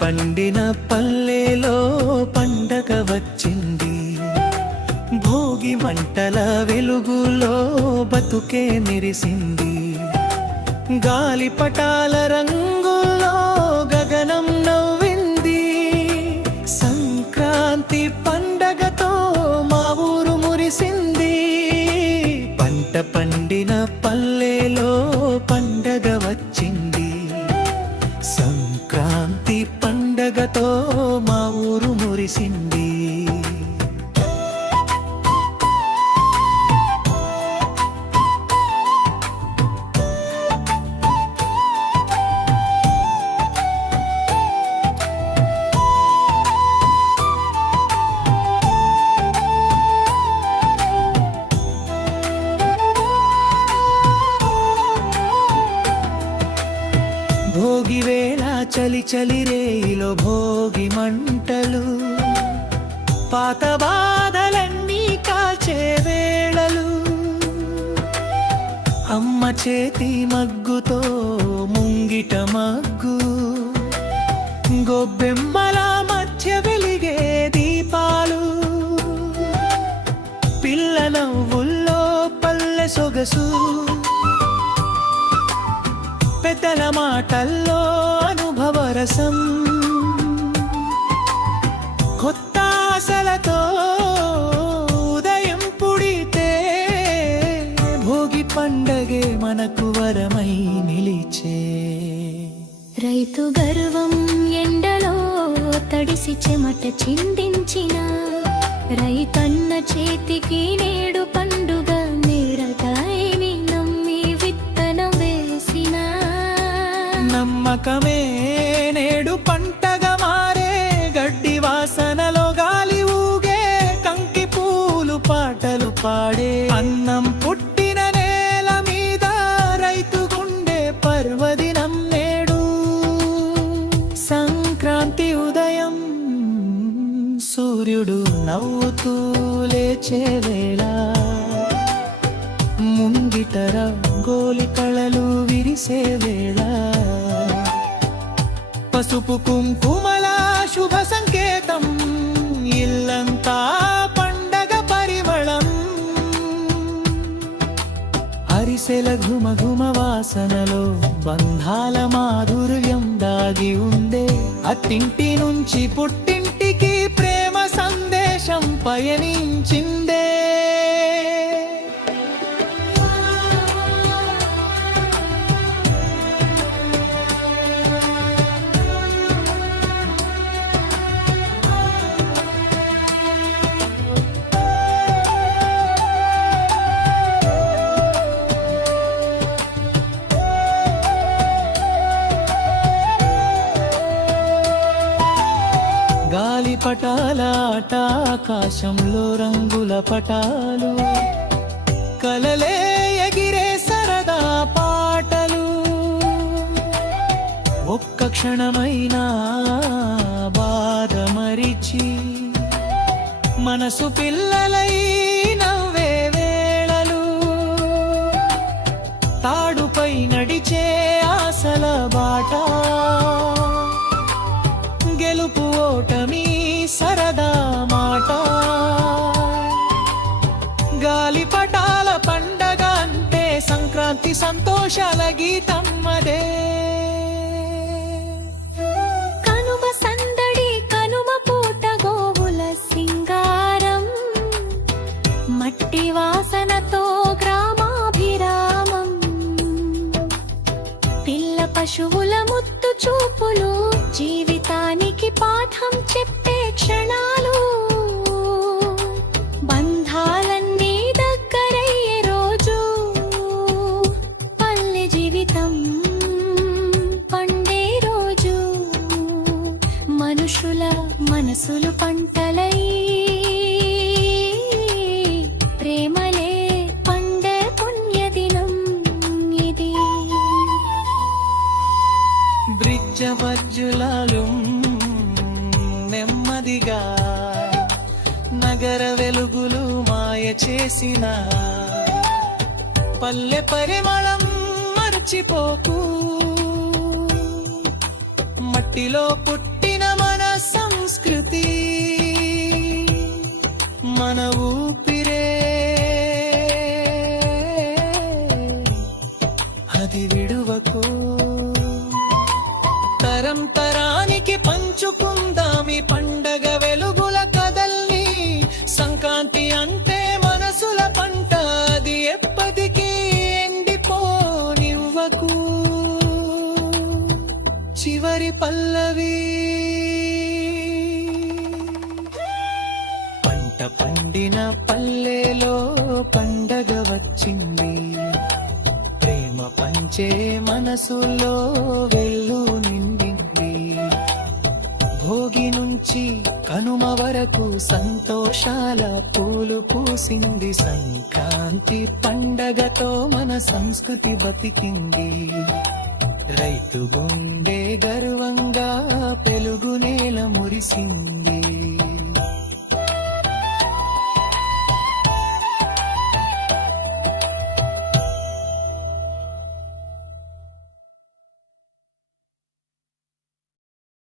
పండిన పల్లెలో పండగ వచ్చింది. భోగి మంటల వెలుగులో బతుకే మెరిసింది. గాలిపటాల రంగుల్లో గగనం నవ్వింది. సంక్రాంతి పండగతో మా ఊరు మురిసింది. పంట పండిన పల్లెలో పండగ వచ్చింది. సంక్రాంతి పండగతో మా ఊరు మురిసింది. భోగి వేళ చలి చలి రేయిలో భోగి మంటలు, పాత బాధలన్నీ కాచే వేళలు. అమ్మ చేతి మగ్గుతో ముంగిట మగ్గు, గొబ్బెమ్మల మధ్య వెలిగే దీపాలు. పిల్ల నవ్వుల్లో పల్లె సొగసు, పెద్దల మాటల్లో అనుభవరసం. కొత్త ఆశలతో ఉదయం పుడితే భోగి పండగే మనకు వరమై నిలిచే. రైతు గర్వం ఎండలో తడిసి చెమట చిందించిన రైతన్న చేతికి నేడు పండుగ. నీడతాయిని నమ్మి విత్తనం వేసిన నమ్మకమే నేడు పంటగా మారే. గడ్డి వాసనలో గాలి ఊగే, కంకి పూలు పాటలు పాడే. అన్నం పుట్టిన నేల మీద రైతు గుండె పర్వదినం నేడు. సంక్రాంతి ఉదయం సూర్యుడు నవ్వుతూ లేచే వేళ, ముంగిట రంగోలి కళలు విరిసే వేళ. పసుపు కుంకుమల శుభ సంకేతం, ఇల్లంతా పండగ పరిమళం. అరిసెల ఘుమ ఘుమ వాసనలో బంధాల మాధుర్యం దాగి ఉందే. అత్తింటి నుంచి పుట్టింటికి ప్రేమ సందేశం పయనించిందే. గాలిపటాల ఆట, ఆకాశంలో రంగుల పటాలు, కలలే ఎగిరే సరదా పాటలు. ఒక్క క్షణమైనా బాధ మరిచి మనసు పిల్లలై నవ్వే వేళలు. తాడుపై నడిచే ఆశల బాట, గెలుపు ఓటమి సరదా మాట. గాలిపటాల పండగ అంటే సంక్రాంతి సంతోషాల గీతమ్మదే. కనుమ సందడి కనుమ పూట గోవుల సింగారం, మట్టి వాసనతో గ్రామాభిరామం. పిల్ల పశువుల ముత్తు చూపులు జీవితానికి పాఠం చెప్పే క్షణాలు. బంధాలన్నీ దగ్గరయ్యే రోజు, పల్లె జీవితం పండే రోజు. మనుషుల మనసులు పంటలై ప్రేమలే పండే పుణ్యదినం ఇది. బ్రిడ్జ మధ్యులాలు నెమ్మదిగా నగర వెలుగులు మాయ చేసిన పల్లె పరిమళం మర్చిపోకు. మట్టిలో పుట్టి సంస్కృతి మన ఊపిరే అది విడువకు తరం తరానికి పంచుకుందామి పండగ వెలుగుల కదల్ని సంక్రాంతి అంటే మనసుల పంట అది ఎప్పటికీ ఎండిపోనివ్వకు చివరి పల్లవి పంట పండిన పల్లెలో పండగ వచ్చింది ప్రేమ పంచే మనసులో వెళ్ళు నిండింది భోగి నుంచి కనుమ వరకు సంతోషాల పూలు పూసింది సంక్రాంతి పండగతో మన సంస్కృతి బతికింది రైతు గుండె గర్వంగా పెలుగు నేల మురిసింది